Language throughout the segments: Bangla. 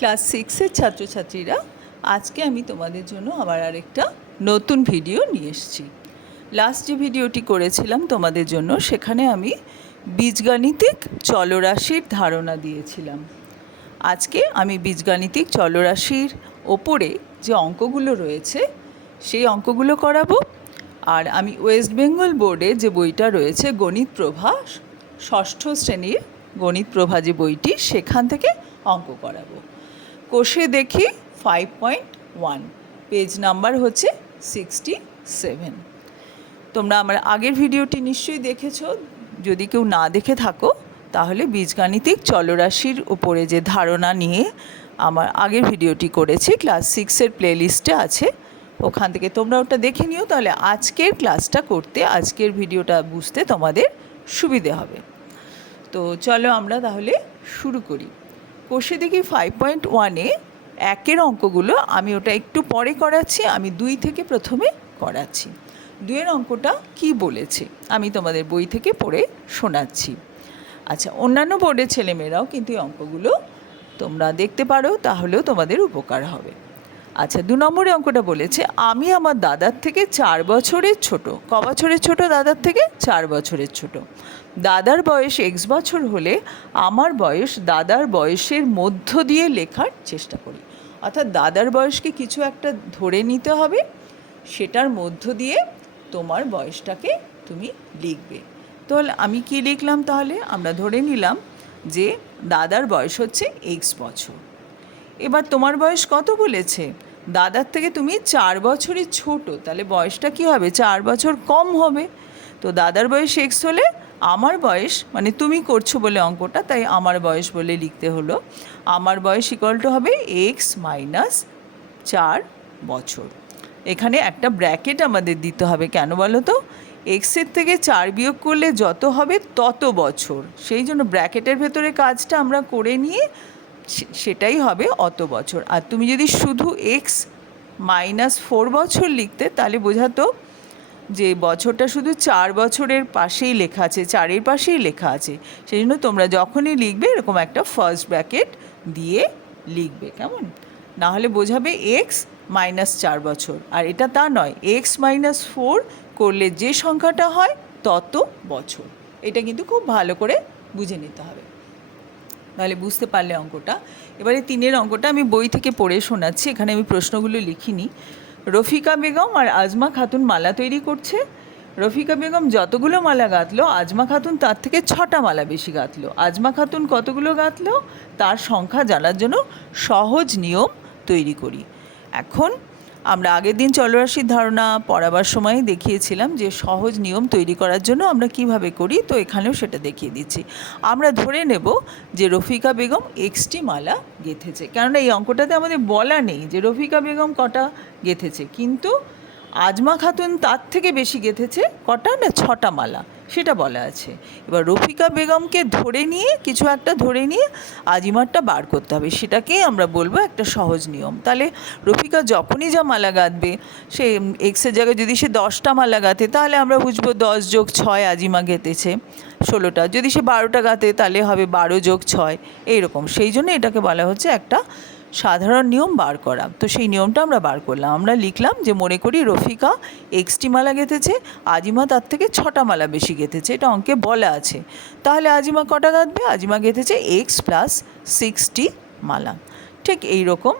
ক্লাস সিক্সের ছাত্রছাত্রীরা, আজকে আমি তোমাদের জন্য আবার আরেকটা নতুন ভিডিও নিয়ে এসেছি। লাস্ট যে ভিডিওটি করেছিলাম তোমাদের জন্য, সেখানে আমি বীজগাণিতিক চলরাশির ধারণা দিয়েছিলাম। আজকে আমি বীজগাণিতিক চলরাশির ওপরে যে অঙ্কগুলো রয়েছে, সেই অঙ্কগুলো করাবো। আর আমি ওয়েস্ট বেঙ্গল বোর্ডে যে বইটা রয়েছে, গণিত প্রভা, ষষ্ঠ শ্রেণির গণিত প্রভা যে বইটি, সেখান থেকে অঙ্ক করাবো। কোষে দেখি five point one page number হচ্ছে সিক্সটি সেভেন তোমরা আমার আগের ভিডিওটি নিশ্চয়ই দেখেছ, যদি কেউ না দেখে থাকো, তাহলে বীজগাণিতিক চলরাশির উপরে যে ধারণা নিয়ে আমার আগের ভিডিওটি করেছি ক্লাস সিক্সের প্লেলিস্টে আছে, ওখান থেকে তোমরা ওটা দেখে নিও, তাহলে আজকের ক্লাসটা করতে, আজকের ভিডিওটা বুঝতে তোমাদের সুবিধে হবে। তো চলো আমরা তাহলে শুরু করি। কোষে দেখি ফাইভ পয়েন্ট ওয়ানে একের অঙ্কগুলো আমি ওটা একটু পরে করাচ্ছি, আমি দুই থেকে প্রথমে করাচ্ছি। দুয়ের অঙ্কটা কি বলেছে আমি তোমাদের বই থেকে পড়ে শোনাচ্ছি। আচ্ছা অন্যান্য বোর্ডের ছেলেমেয়েরাও কিন্তু এই অঙ্কগুলো তোমরা দেখতে পারো, তাহলেও তোমাদের উপকার হবে। আচ্ছা দু নম্বরে অঙ্কটা বলেছে, আমি আমার দাদার থেকে চার বছরের ছোট। ক বছরের ছোট? দাদার থেকে চার বছরের ছোট। দাদার বয়স এক্স বছর হলে আমার বয়স দাদার বয়সের মধ্য দিয়ে লেখার চেষ্টা করি। অর্থাৎ দাদার বয়সকে কিছু একটা ধরে নিতে হবে, সেটার মধ্য দিয়ে তোমার বয়সটাকে তুমি লিখবে। তাহলে আমি কি লিখলাম তাহলে? আমরা ধরে নিলাম যে দাদার বয়স হচ্ছে এক্স বছর। এবার তোমার বয়স কত বলেছে? দাদার থেকে তুমি চার বছরের ছোট, তাহলে বয়সটা কি হবে? চার বছর কম হবে। তো দাদার বয়স এক্স হলে আমার বয়স মানে তুমি করছ বলে অঙ্কটা, তাই আমার বয়স বলে লিখতে হলো। আমার বয়স ইকুয়াল হবে এক্স মাইনাস চার বছর। এখানে একটা ব্র্যাকেট আমাদের দিতে হবে, কেন বলো তো? এক্সের থেকে চার বিয়োগ করলে যত হবে তত বছর। সেই জন্য ব্র্যাকেটের ভেতরে কাজটা আমরা করে নিয়ে সেটাই হবে অত বছর। আর তুমি যদি শুধু এক্স মাইনাস ফোর বছর লিখতে, তাহলে বোঝাতো যে বছরটা শুধু চার বছরের পাশেই লেখা আছে, চারের পাশেই লেখা আছে। সেই জন্য তোমরা যখনই লিখবে, এরকম একটা ফার্স্ট ব্র্যাকেট দিয়ে লিখবে, কেমন? না হলে বোঝাবে এক্স মাইনাস চার বছর। আর এটা তা নয় এক্স মাইনাস ফোর করলে যে সংখ্যাটা হয়, তত বছর। এটা কিন্তু খুব ভালো করে বুঝে নিতে হবে। তাহলে বুঝতে পারলে অঙ্কটা। এবারে তিনের অঙ্কটা আমি বই থেকে পড়ে শোনাচ্ছি, এখানে আমি প্রশ্নগুলো লিখিনি। রফিকা বেগম আর আজমা খাতুন মালা তৈরি করছে। রফিকা বেগম যতগুলো মালা গাঁথলো, আজমা খাতুন তার থেকে ছটা মালা বেশি গাঁথলো। আজমা খাতুন কতগুলো গাঁথলো? তার সংখ্যা জানার জন্য সহজ নিয়ম তৈরি করি। এখন আমরা আগের দিন চলরাশির ধারণা পড়াবার সময় দেখিয়েছিলাম যে সহজ নিয়ম তৈরি করার জন্য আমরা কীভাবে করি, তো এখানেও সেটা দেখিয়ে দিচ্ছি। আমরা ধরে নেব যে রফিকা বেগম এক্সটি মালা গেঁথেছে। কেননা এই অঙ্কটাতে আমাদের বলা নেই যে রফিকা বেগম কটা গেঁথেছে। কিন্তু আজমা খাতুন তার থেকে বেশি গেঁথেছে কটা না ছটা মালা। সেটা বলা আছে। এবার রফিকা বেগমকে ধরে নিয়ে, কিছু একটা ধরে নিয়ে আজিমারটা বার করতে হবে। সেটাকেই আমরা বলব একটা সহজ নিয়ম। তাহলে রফিকা যখনই যা মালা গাঁথবে সে এক্সের জায়গায় যদি সে দশটা মালা গাঁথে, তাহলে আমরা বুঝব দশ যোগ ছয় আজিমা গেঁথেছে, ষোলোটা। যদি সে বারোটা গাঁথে, তাহলে হবে বারো যোগ ছয়। এইরকম। সেই জন্য এটাকে বলা হচ্ছে একটা সাধারণ নিয়ম বার করা। তো সেই নিয়মটা আমরা বার করলাম। আমরা লিখলাম যে, মনে করি রফিকা এক্সটি মালা গেঁথেছে, আজিমা তার থেকে ছটা মালা বেশি গেঁথেছে। এটা অঙ্কে বলা আছে। তাহলে আজিমা কটা গাঁথবে? আজিমা গেঁথেছে এক্স প্লাস সিক্সটি মালা। ঠিক এই রকম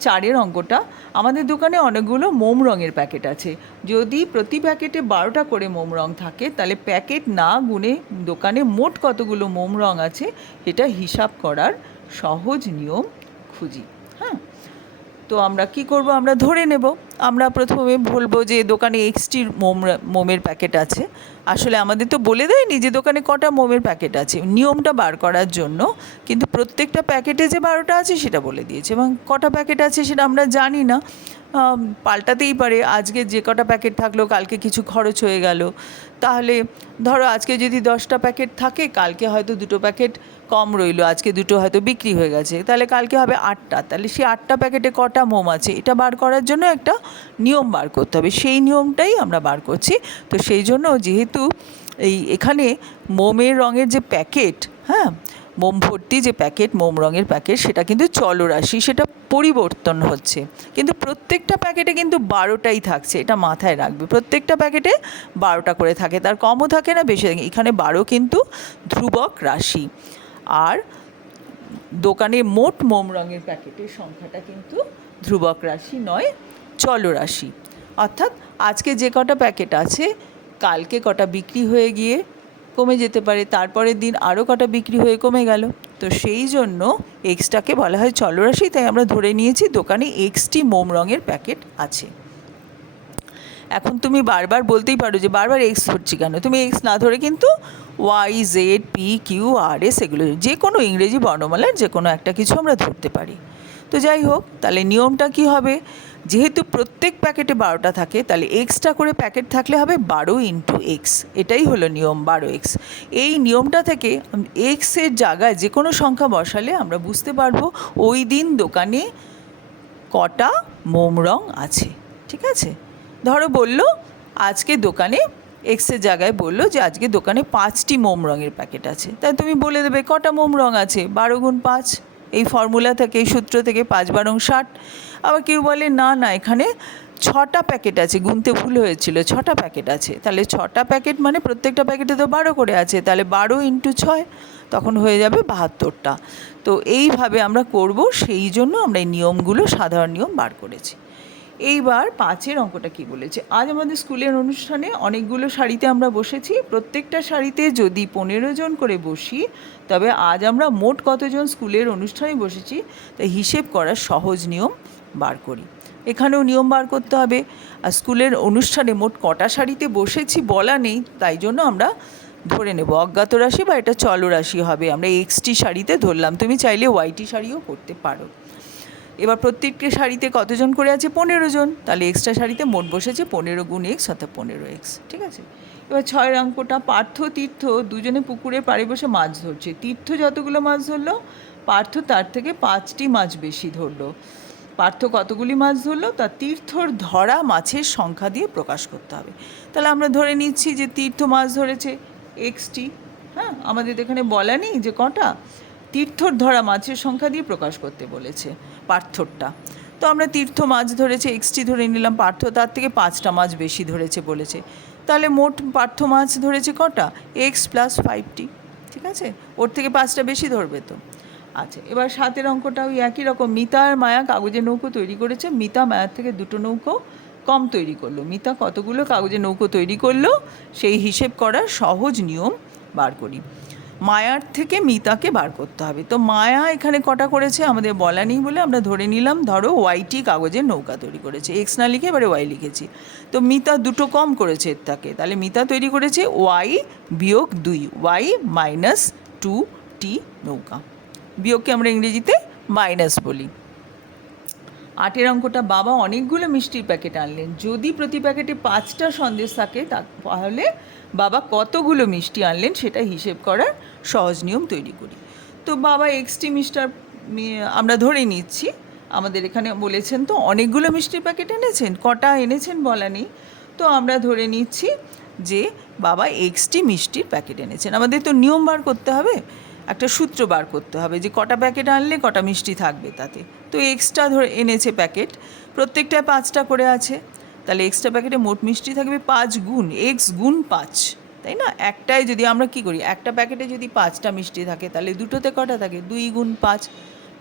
চারের অঙ্কটা। আমাদের দোকানে অনেকগুলো মোম রঙের প্যাকেট আছে। যদি প্রতি প্যাকেটে বারোটা করে মোম রং থাকে, তাহলে প্যাকেট না গুনে দোকানে মোট কতগুলো মোম রং আছে এটা হিসাব করার সহজ নিয়ম খুঁজি। হ্যাঁ তো আমরা কি করব? আমরা ধরে নেব। আমরা প্রথমে বলব যে দোকানে এক্সটির মোম মোমের প্যাকেট আছে। আসলে আমাদের তো বলে দেয়নি যে দোকানে কটা মোমের প্যাকেট আছে। নিয়মটা বার করার জন্য কিন্তু প্রত্যেকটা প্যাকেটে যে বারোটা আছে সেটা বলে দিয়েছে এবং কটা প্যাকেট আছে সেটা আমরা জানি না। পাল্টাতেই পারে। আজকে যে কটা প্যাকেট থাকল, কালকে কিছু খরচ হয়ে গেল। তাহলে ধরো আজকে যদি দশটা প্যাকেট থাকে, কালকে হয়তো দুটো প্যাকেট কম রইল, আজকে দুটো হয়তো বিক্রি হয়ে গেছে। তাহলে কালকে হবে আটটা। তাহলে সেই আটটা প্যাকেটে কটা মোম আছে? এটা বার করার জন্য একটা নিয়ম বার করতে হবে। সেই নিয়মটাই আমরা বার করছি। তো সেই জন্য যেহেতু এই এখানে মোমের রঙের যে প্যাকেট হ্যাঁ মোম ভর্তি যে প্যাকেট, মোম রঙের প্যাকেট, সেটা কিন্তু চলরাশি, সেটা পরিবর্তন হচ্ছে। কিন্তু প্রত্যেকটা প্যাকেটে কিন্তু বারোটাই থাকছে, এটা মাথায় রাখবে। প্রত্যেকটা প্যাকেটে বারোটা করে থাকে। তার কমও থাকে না, বেশি থাকে। এখানে বারো কিন্তু ধ্রুবক রাশি। আর দোকানে মোট মোম রঙের প্যাকেটের সংখ্যাটা কিন্তু ধ্রুবক রাশি নয় চলরাশি অর্থাৎ আজকে যে কটা প্যাকেট আছে, কালকে কটা বিক্রি হয়ে গিয়ে কমে যেতে পারে, তারপরের দিন আরও কটা বিক্রি হয়ে কমে গেল। তো সেই জন্য এক্সটাকে বলা হয় চলরাশি তাই আমরা ধরে নিয়েছি দোকানে এক্সটি মোম রঙের প্যাকেট আছে। এখন তুমি বারবার বলতেই পারো যে বারবার এক্স ধরছি কেন? তুমি এক্স না ধরে কিন্তু y z p q r s এগুলো। যে কোনো ইংরেজি বর্ণমালার যে কোনো একটা কিছু আমরা ধরতে পারি। তো যাই হোক, তাহলে নিয়মটা কি হবে? যেহেতু প্রত্যেক প্যাকেটে বারোটা থাকে, তাহলে এক্সট্রা করে প্যাকেট থাকলে হবে বারো ইন্টু এক্স। এটাই হলো নিয়ম, বারো এক্স। এই নিয়মটা থেকে এক্সের জায়গায় যে কোনো সংখ্যা বসালে আমরা বুঝতে পারব ওই দিন দোকানে কটা মোম রং আছে। ঠিক আছে? ধরো বলল, আজকে দোকানে এক্সের জায়গায় বলল যে আজকে দোকানে পাঁচটি মোম রঙের প্যাকেট আছে। তাই তুমি বলে দেবে, কটা মোম রং আছে? বারো গুণ পাঁচ। এই ফর্মুলা থেকে, এই সূত্র থেকে পাঁচ, বারং ষাট। আবার কেউ বলে, না না, এখানে ছটা প্যাকেট আছে, গুনতে ভুল হয়েছিল, ছটা প্যাকেট আছে। তাহলে ছটা প্যাকেট মানে প্রত্যেকটা প্যাকেটে তো বারো করে আছে, তাহলে বারো ইন্টু ছয় তখন হয়ে যাবে বাহাত্তরটা। তো এইভাবে আমরা করব, সেই জন্য আমরা এই নিয়মগুলো, সাধারণ নিয়ম বার করেছি। এইবার পাঁচের অঙ্কটা কি বলেছে? আজ আমাদের স্কুলের অনুষ্ঠানে অনেকগুলো শাড়িতে আমরা বসেছি। প্রত্যেকটা শাড়িতে যদি পনেরো জন করে বসি, তবে আজ আমরা মোট কতজন স্কুলের অনুষ্ঠানে বসেছি তাই হিসেব করার সহজ নিয়ম বার করি। এখানেও নিয়ম বার করতে হবে। আর স্কুলের অনুষ্ঠানে মোট কটা শাড়িতে বসেছি বলা নেই, তাই জন্য আমরা ধরে নেব। অজ্ঞাত রাশি বা এটা চলরাশি হবে। আমরা এক্সটি শাড়িতে ধরলাম। তুমি চাইলে ওয়াইটি শাড়িও করতে পারো। এবার প্রত্যেকটি শাড়িতে কতজন করে আছে? পনেরো জন। তাহলে এক্সট্রা শাড়িতে মোট বসেছে পনেরো গুণ এক্স অর্থাৎ পনেরো এক্স ঠিক আছে? এবার ছয় অঙ্কটা, পার্থ, তীর্থ দুজনে পুকুরে পাড়ে বসে মাছ ধরছে। তীর্থ যতগুলো মাছ ধরলো, পার্থ তার থেকে পাঁচটি মাছ বেশি ধরলো। পার্থ কতগুলি মাছ ধরলো? তা তীর্থর ধরা মাছের সংখ্যা দিয়ে প্রকাশ করতে হবে। তাহলে আমরা ধরে নিচ্ছি যে তীর্থ মাছ ধরেছে এক্সটি হ্যাঁ? আমাদের এখানে বলা নেই যে কটা? তীর্থর ধরা মাছের সংখ্যা দিয়ে প্রকাশ করতে বলেছে। পার্থরটা। তো আমরা তীর্থ মাছ ধরেছে, এক্সটি ধরে নিলাম পার্থ, তার থেকে পাঁচটা মাছ বেশি ধরেছে বলেছে। তাহলে মোট পার্থ মাছ ধরেছে কটা? এক্স প্লাস ফাইভটি ঠিক আছে? ওর থেকে পাঁচটা বেশি ধরবে তো। আচ্ছা এবার সাতের অঙ্কটা ওই একই রকম। মিতা আর মায়া কাগজের নৌকো তৈরি করেছে। মিতা মায়ার থেকে দুটো নৌকো কম তৈরি করল। মিতা কতগুলো কাগজের নৌকো তৈরি করল? সেই হিসেব করার সহজ নিয়ম বার করি। মায়ার থেকে মিতাকে বার করতে হবে। তো মায়া এখানে কটা করেছে আমাদের বলা নেই বলে আমরা ধরে নিলাম। ধরো ওয়াইটি কাগজের নৌকা তৈরি করেছে। এক্স না লিখে এবারে ওয়াই লিখেছি। তো মিতা দুটো কম করেছে তাকে তাহলে মিতা তৈরি করেছে ওয়াই বিয়োগ দুই। ওয়াই মাইনাস টু টি নৌকা। বিয়োগকে আমরা ইংরেজিতে মাইনাস বলি। আটের অঙ্কটা বাবা অনেকগুলো মিষ্টির প্যাকেট আনলেন। যদি প্রতি প্যাকেটে পাঁচটা সন্দেশ থাকে, তাহলে বাবা কতগুলো মিষ্টি আনলেন সেটা হিসেব করার সহজ নিয়ম তৈরি করি। তো বাবা এক্সটি মিস্টার আমরা ধরে নিচ্ছি, আমাদের এখানে বলেছেন, তো অনেকগুলো মিষ্টির প্যাকেট এনেছেন? কটা এনেছেন বলা নেই? তো আমরা ধরে নিচ্ছি যে বাবা এক্সটি মিষ্টির প্যাকেট এনেছেন। আমাদের তো নিয়ম বার করতে হবে, একটা সূত্র বার করতে হবে যে কটা প্যাকেট আনলে কটা মিষ্টি থাকবে তাতে। তো এক্সট্রা ধরে, এনেছে প্যাকেট, প্রত্যেকটায় পাঁচটা করে আছে। তাহলে এক্সট্রা প্যাকেটে মোট মিষ্টি থাকবে পাঁচ গুণ, এক্স গুণ পাঁচ। তাই না? একটাই যদি আমরা কি করি? একটা প্যাকেটে যদি পাঁচটা মিষ্টি থাকে, তাহলে দুটোতে কটা থাকে? দুই গুণ পাঁচ।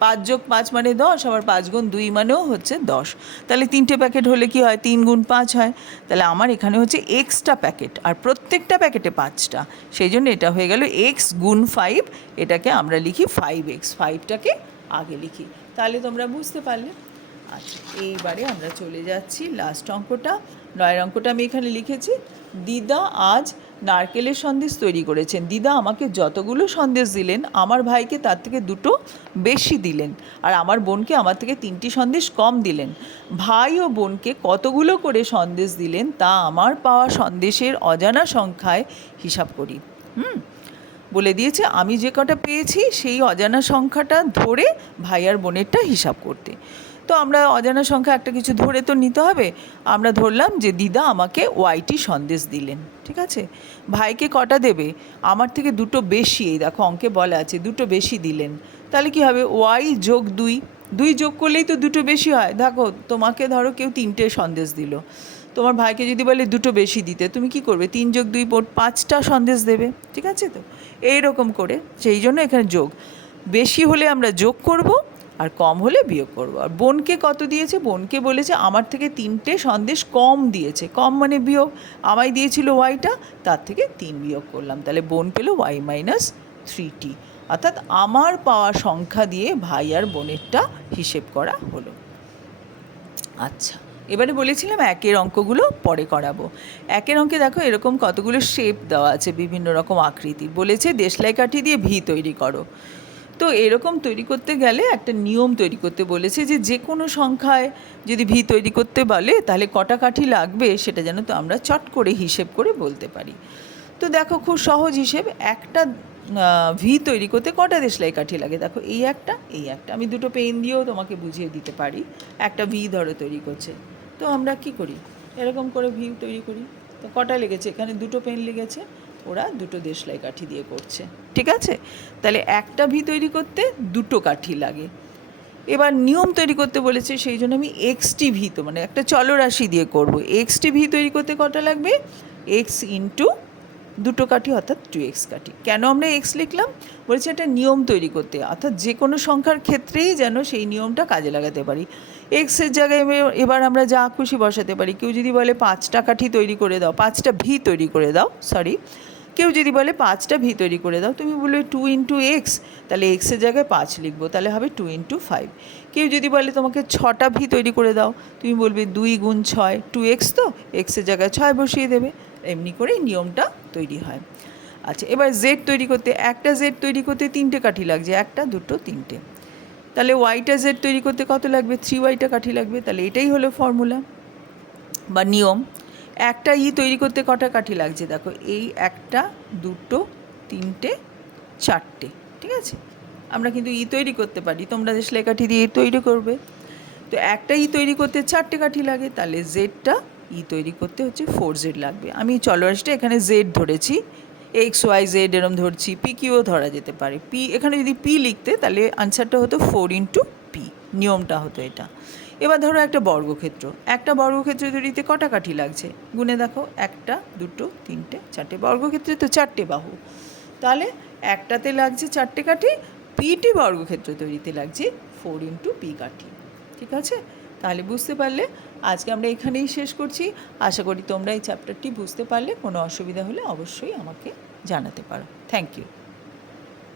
পাঁচ যোগ পাঁচ মানে দশ, আবার পাঁচ গুণ দুই মানেও হচ্ছে দশ। তাহলে তিনটে প্যাকেট হলে কি হয়? তিন গুণ পাঁচ হয়। তাহলে আমার এখানে হচ্ছে এক্সট্রা প্যাকেট, আর প্রত্যেকটা প্যাকেটে পাঁচটা। সেই জন্য এটা হয়ে গেল এক্স গুণ ফাইভ এটাকে আমরা লিখি ফাইভ এক্স ফাইভটাকে আগে লিখি। তাহলে তোমরা বুঝতে পারলে। আচ্ছা এইবারে আমরা চলে যাচ্ছি লাস্ট অঙ্কটা। নয়ের অঙ্কটা আমি এখানে লিখেছি। দিদা আজ নারকেলের সন্দেশ তৈরি করেছেন। দিদা আমাকে যতগুলো সন্দেশ দিলেন, আমার ভাইকে তার থেকে দুটো বেশি দিলেন আর আমার বোনকে আমার থেকে তিনটি সন্দেশ কম দিলেন। ভাই ও বোনকে কতগুলো করে সন্দেশ দিলেন তা আমার পাওয়া সন্দেশের অজানা সংখ্যায় হিসাব করি। হুম, বলে দিয়েছে, আমি যে কটা পেয়েছি, সেই অজানা সংখ্যাটা ধরে ভাই আর বোনেরটা হিসাব করতে। তো আমরা অজানা সংখ্যা একটা কিছু ধরে তো নিতে হবে। আমরা ধরলাম যে দিদা আমাকে ওয়াইটি সন্দেশ দিলেন, ঠিক আছে? ভাইকে কটা দেবে? আমার থেকে দুটো বেশি, এই দেখো অঙ্কে বলা আছে, দুটো বেশি দিলেন। তাহলে কি হবে? ওয়াই যোগ দুই দুই যোগ করলেই তো দুটো বেশি হয়। দেখো, তোমাকে ধরো কেউ তিনটে সন্দেশ দিল। তোমার ভাইকে যদি বলে দুটো বেশি দিতে, তুমি কি করবে? তিন যোগ দুই পোট পাঁচটা সন্দেশ দেবে, ঠিক আছে তো? এই রকম করে, সেই জন্য এখানে যোগ। বেশি হলে আমরা যোগ করব আর কম হলে বিয়োগ করব। আর বোনকে কত দিয়েছে? বোনকে বলেছে, আমার থেকে তিনটে সন্দেশ কম দিয়েছে। কম মানে বিয়োগ। আমায় দিয়েছিল ওয়াইটা, তার থেকে তিন বিয়োগ করলাম। তাহলে বোন পেল ওয়াই মাইনাস থ্রি টি অর্থাৎ আমার পাওয়া সংখ্যা দিয়ে ভাই আর বোনেরটা হিসেব করা হলো। আচ্ছা এবারে বলেছিলাম একের অঙ্কগুলো পরে করাবো। একের অঙ্কে দেখো এরকম কতগুলো শেপ দেওয়া আছে বিভিন্ন রকম আকৃতি বলেছে দেশলাই কাঠি দিয়ে ভি তৈরি করো। তো এরকম তৈরি করতে গেলে একটা নিয়ম তৈরি করতে বলেছে যে যে কোনো সংখ্যায় যদি ভি তৈরি করতে বলে, তাহলে কটা কাঠি লাগবে সেটা যেন তো আমরা চট করে হিসেব করে বলতে পারি। তো দেখো খুব সহজ হিসেব, একটা ভি তৈরি করতে কটা দেশলাই কাঠি লাগে? দেখো এই একটা এই একটা। আমি দুটো পেন দিয়েও তোমাকে বুঝিয়ে দিতে পারি। একটা ভি ধরে তৈরি করছে। তো আমরা কি করি? এরকম করে ভি তৈরি করি। তো কটা লেগেছে? এখানে দুটো পেন লেগেছে। ওরা দুটো দেশলাই কাঠি দিয়ে করছে। ঠিক আছে? তাহলে একটা ভি তৈরি করতে দুটো কাঠি লাগে। এবার নিয়ম তৈরি করতে বলেছে, সেই জন্য আমি এক্সটি ভি তো মানে একটা চলরাশি দিয়ে করব। এক্সটি ভি তৈরি করতে কটা লাগবে? এক্স ইন্টু দুটো কাঠি, অর্থাৎ টু এক্স কাঠি। কেন আমরা এক্স লিখলাম? বলেছে একটা নিয়ম তৈরি করতে, অর্থাৎ যে কোনো সংখ্যার ক্ষেত্রেই যেন সেই নিয়মটা কাজে লাগাতে পারি। এক্সের জায়গায় এবার- আমরা যা খুশি বসাতে পারি। কেউ যদি বলে পাঁচটা কাঠি তৈরি করে দাও, পাঁচটা ভি তৈরি করে দাও সরি কেউ যদি বলে পাঁচটা ভি তৈরি করে দাও, তুমি বলবে টু ইন্টু এক্স তাহলে এক্সের জায়গায় পাঁচ লিখব, তাহলে হবে টু ইন্টু ফাইভ কেউ যদি বলে তোমাকে ছটা ভি তৈরি করে দাও, তুমি বলবে দুই গুণ ছয় টু এক্স তো এক্সের জায়গায় ছয় বসিয়ে দেবে, এমনি করেই নিয়মটা তৈরি হয়। আচ্ছা এবার জেড তৈরি করতে, একটা জেড তৈরি করতে তিনটে কাঠি লাগছে, একটা, দুটো, তিনটে। তাহলে ওয়াইটা জেড তৈরি করতে কত লাগবে? থ্রি ওয়াইটা কাঠি লাগবে, তাহলে এটাই হলো ফর্মুলা বা নিয়ম। একটা ই তৈরি করতে কটা কাঠি লাগছে? দেখো, এই একটা, দুটো, তিনটে, চারটে, ঠিক আছে? আমরা কিন্তু ই তৈরি করতে পারি। তোমরা দেশলাই কাঠি দিয়ে তৈরি করবে। তো একটা ই তৈরি করতে চারটে কাঠি লাগে, তাহলে জেডটা ই তৈরি করতে হচ্ছে ফোর জেড লাগবে। আমি চলরাশিটা এখানে জেড ধরেছি এক্স ওয়াই জেড এরম ধরছি পি কিউও ধরা যেতে পারে। পি এখানে যদি পি লিখতে, তাহলে আনসারটা হতো ফোর ইন্টু পি নিয়মটা হতো এটা। এবার ধরো একটা বর্গক্ষেত্র। একটা বর্গক্ষেত্র তৈরিতে কটা কাঠি লাগছে? গুনে দেখো, একটা, দুটো, তিনটে, চারটে। বর্গক্ষেত্রে তো চারটে বাহু। তাহলে একটাতে লাগছে চারটে কাঠি, পিটি বর্গক্ষেত্র তৈরিতে লাগছে ফোর ইন্টু পি কাঠি। ঠিক আছে? তাহলে বুঝতে পারলে আজকে আমরা এখানেই শেষ করছি। আশা করি তোমরা এই চ্যাপ্টারটি বুঝতে পারলে। কোনো অসুবিধা হলে অবশ্যই আমাকে জানাতে পারো। Thank you